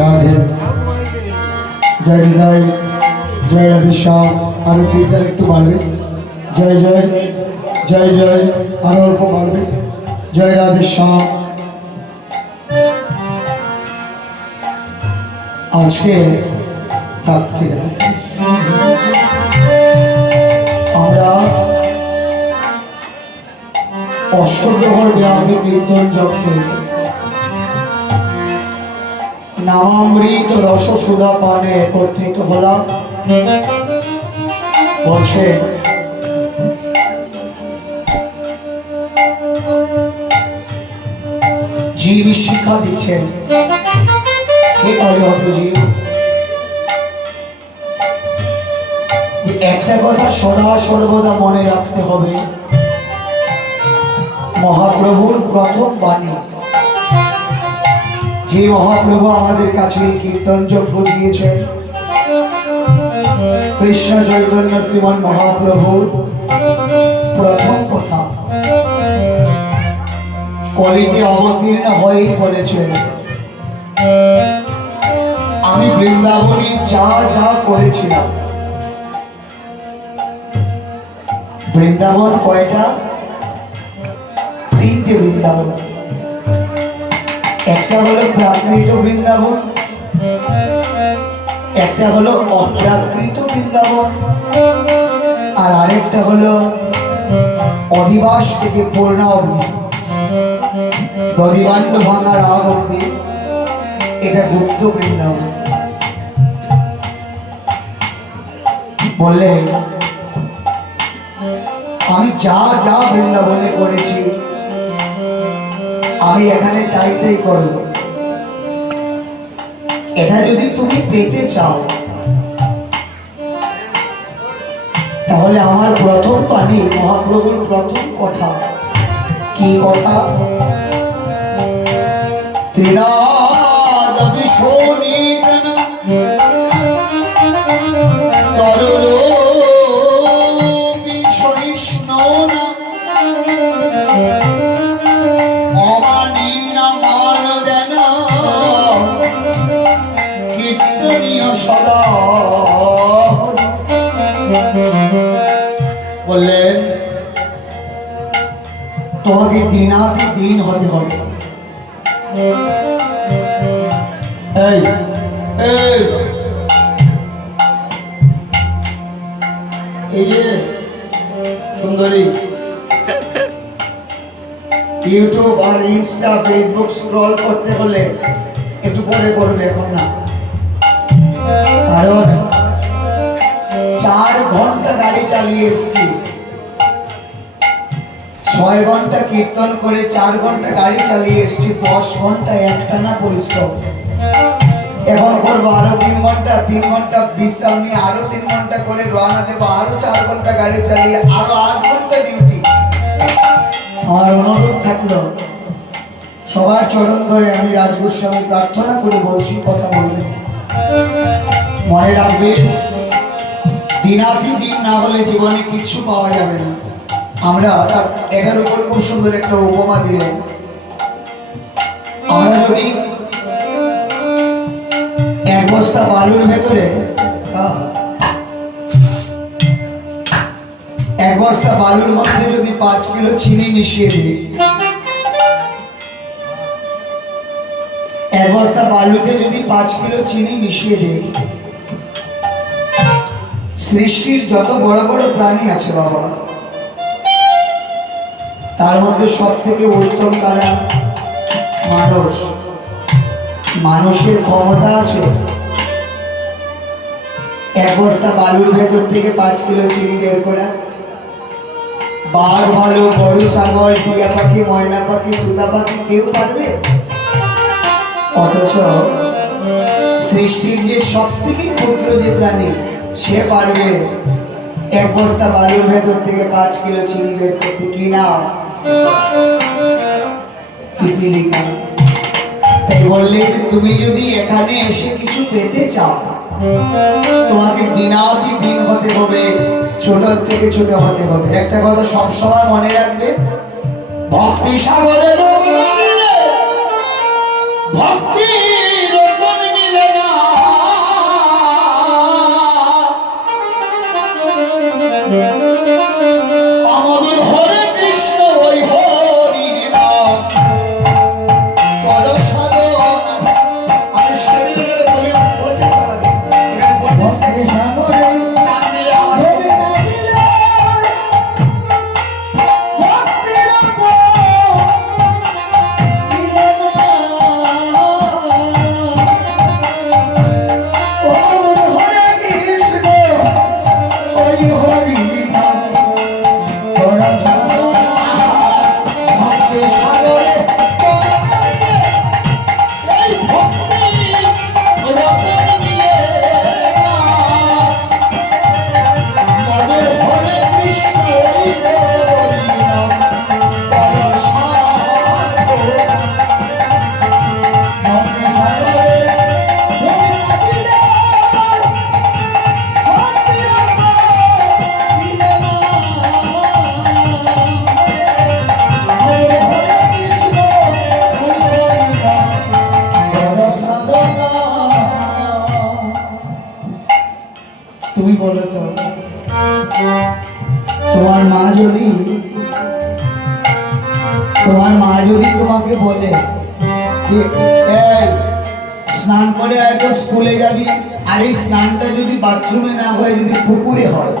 রাধে। জয় হৃদয়, জয় রাধে শ্যাম আরও থিয়েটার একটু বাড়বে। জয় জয় জয় জয়, আরও অল্প বাড়বে। জয় রাধে শ্যাম আজকে থাক। ঠিক আছে আমরা অষ্টগ্রহর ব্যাপী কীর্তন যজ্ঞে নামামৃত রস সুধা পানে একত্রিত হলাম। বলছে, জীব শিক্ষা দিচ্ছেন একটা কথা সদা সর্বদা মনে রাখতে হবে। মহাপ্রভুর প্রথম বাণী যে মহাপ্রভু আমাদের কাছে কীর্তন যজ্ঞ দিয়েছেন, কৃষ্ণ চৈতন্য শ্রীমান মহাপ্রভুর প্রথম কথা, কলিতে অবতীর্ণ হয়েই বলেছেন, আমি বৃন্দাবনে যা যা করেছিলাম, বৃন্দাবন কয়টা? তিনটে বৃন্দাবন। একটা হলো প্রাকৃত বৃন্দাবন, একটা হলো অপ্রাকৃত বৃন্দাবন, আর আরেকটা হলো অধিবাস থেকে পূর্ণা অবধি। দধিবাণ্ড ভাঙার আগ অবধি এটা গুপ্ত বৃন্দাবন। বললে, আমি যা যা বৃন্দাবনে করেছি আমি এখানে তাই তাই করব। এটা যদি তুমি পেতে চাও, তাহলে আমার প্রথম বাণী, মহাপ্রভুর প্রথম কথা। কি কথা? তিনাদপি বললেন তোমাকে দিনাতি দিন হতে হবে। এই এই। এই যে সুন্দরী। ইউটিউব আর ইনস্টা ফেসবুক স্ক্রল করতে হলে একটু পরে করবে এখন না। কারণ চার ঘণ্টা গাড়ি চালিয়ে এসছি। ছয় ঘণ্টা কীর্তন করে চার ঘণ্টা গাড়ি চালিয়ে এসছি, দশ ঘণ্টা একটানা পরিশ্রম। এখন করব আরও তিন ঘণ্টা তিন ঘণ্টা বিশ্রাম নিয়ে আরও তিন ঘণ্টা করে রওনা দেবো, আরও চার ঘণ্টা গাড়ি চালিয়ে, আরও আট ঘণ্টা ডিউটি। আমার অনুরোধ থাকল, সবার চরণ ধরে আমি রাজগোস্বামী প্রার্থনা করে বলছি, কথা বলবেন। মনে রাখবেন দিনাতি দিন না হলে জীবনে কিচ্ছু পাওয়া যাবে না। আমরা তার এগারো করে খুব সুন্দর একটা উপমা দিলেন। আমরা যদি এক বস্তা বালুর ভেতরে এক বস্তা বালুর মধ্যে যদি পাঁচ কিলো চিনি মিশিয়ে দিই, এক বস্তা বালুতে যদি পাঁচ কিলো চিনি মিশিয়ে দিই সৃষ্টির যত বড় বড় প্রাণী আছে বাবা, তার মধ্যে সব থেকে উত্তম কারা? মানুষ। মানুষের ক্ষমতা আছে। এক বস্তা বালুর ভেতর থেকে পাঁচ কিলো চিনি বের করা। বাঘ ভালো গরু, ছাগল, টিয়া পাখি, ময়না পাখি, তুতা পাখি কেউ পারবে? অথচ সৃষ্টির যে সব থেকে ক্ষুদ্র যে প্রাণী সে পারবে। এক বস্তা বালুর ভেতর থেকে পাঁচ কিলো চিনি বের করতে কি পিপিলিকা তাই বললে, তুমি যদি এখানে এসে কিছু পেতে চাও, তোমাকে দিন হতে হবে ছোট থেকে ছোট হতে হবে। একটা কথা সবসময় মনে রাখবে, ভক্তি সাগরে না ভক্তি বলে। স্নান করে হয়তো স্কুলে যাবি আর এই স্নানটা যদি বাথরুমে না হয়, যদি পুকুরে হয়,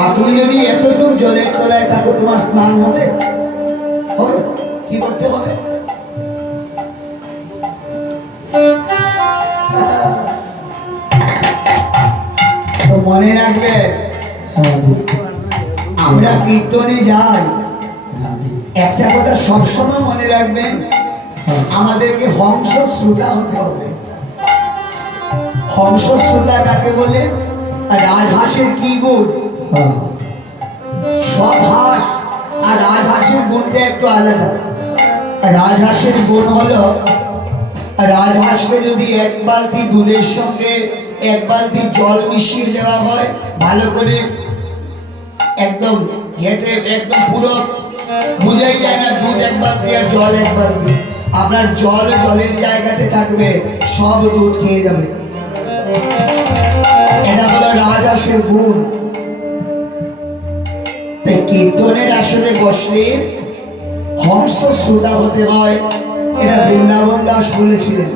আর তুমি যদি এতটুক জলের তলায় থাকো, তোমার স্নান হবে? হবে? কি করতে হবে? মনে রাখবে, আমরা কীর্তনে যাই। একটা কথা সবসময় মনে রাখবেন, আমাদেরকে হংস শ্রোতা হতে হবে। হংস শ্রোতা কাকে বলে? রাজহাঁসের কি গুণ? সব হাঁস আর রাজহাঁসের গুণটা একটু আলাদা। রাজহাঁসের গুণ হলো, রাজহাঁসকে যদি এক বালতি দুধের সঙ্গে এক বালতি জল মিশিয়ে দেওয়া হয়, ভালো করে একদম ঘেটে একদম পুরো বুঝাই যায় না, দুধ এক বালতি আর জল এক বালতি আপনার জল জলের জায়গাতে থাকবে, সব দুধ খেয়ে যাবে। এটা হলো গুণ। তাই কীর্তনের আসলে বসলে হংস শ্রোতা হতে হয়, এটা বৃন্দাবন দাস বলেছিলেন।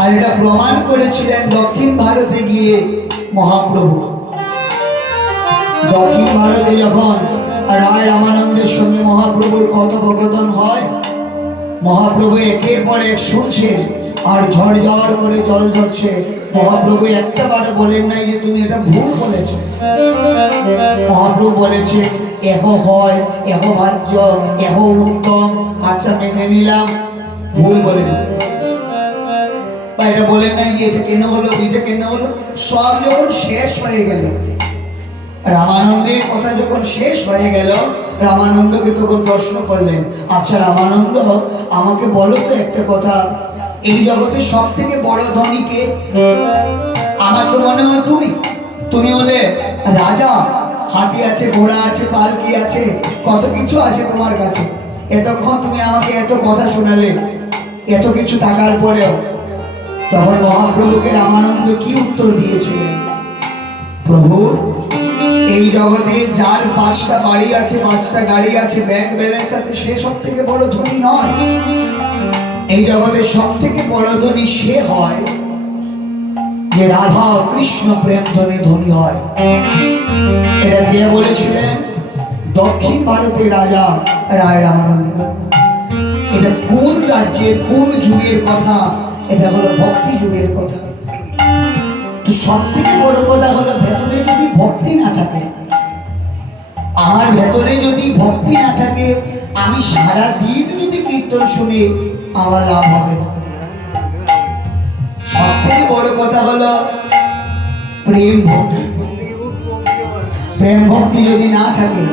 আর এটা প্রমাণ করেছিলেন দক্ষিণ ভারতে গিয়ে মহাপ্রভু। দক্ষিণ ভারতে যখন রায় রামানন্দের সঙ্গে মহাপ্রভুর কথোপকথন হয়, মহাপ্রভু একের পর এক শুনছেন আর ঝড় করে জল ঝরছে। মহাপ্রভু একটা বারে বলেন নাই যে তুমি এটা ভুল বলেছ। মহাপ্রভু বলেছে, এহ হয়, এহ ভাজ্য, এহ উত্তম আচ্ছা মেনে নিলাম। ভুল বলেন বা এটা বলেন নাই যে এটা কেন হলো, এটা কেন হলো? সব যখন শেষ হয়ে গেল রামানন্দের কথা যখন শেষ হয়ে গেল, রামানন্দকে তখন প্রশ্ন করলেন আচ্ছা রামানন্দ, আমাকে বলো তো একটা কথা। এই জগতে সব থেকে বড় ধনীকে আমার তো মনে হয় তুমি। তুমি হলে রাজা। হাতি আছে, ঘোড়া আছে, পালকি আছে, কত কিছু আছে তোমার কাছে। এতক্ষণ তুমি আমাকে এত কথা শোনালে, এত কিছু থাকার পরেও। তখন মহাপ্রভুকে রামানন্দ কি উত্তর দিয়েছিলেন? প্রভু এই জগতে যার পাঁচটা বাড়ি আছে, পাঁচটা গাড়ি আছে ব্যাংক ব্যালেন্স আছে, সে সব থেকে বড় ধনী নয়। এই জগতে সব থেকে বড় ধনী সে হয় যে রাধা ও কৃষ্ণ প্রেম ধনে ধনী হয়। এটা কে বলেছিলেন? দক্ষিণ ভারতের রাজা রায় রামানন্দ। এটা কোন রাজ্যের, কোন যুগের কথা? এটা হলো ভক্তি যুগের কথা। সব থেকে বড় কথা হলো ভেতরে যদি ভক্তি না থাকে, আমার ভেতরে যদি ভক্তি না থাকে, আমি সারা দিন যদি কীর্তন শুনি, আমার লাভ হবে না। সব থেকে বড় কথা হলো প্রেম ভক্তি। প্রেম ভক্তি যদি না থাকে,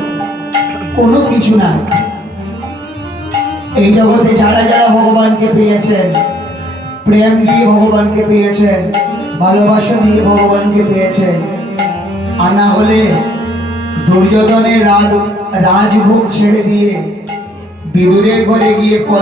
কোনো কিছু নাই। এই জগতে যারা যারা ভগবানকে পেয়েছেন, প্রেম দিয়ে ভগবানকে পেয়েছেন ভালোবাসা দিয়ে ভগবানকে পেয়েছেন আর না হলে দুর্যোধনের রাজ রাজভোগ ছেড়ে দিয়ে বিদুরের ঘরে গিয়ে কলা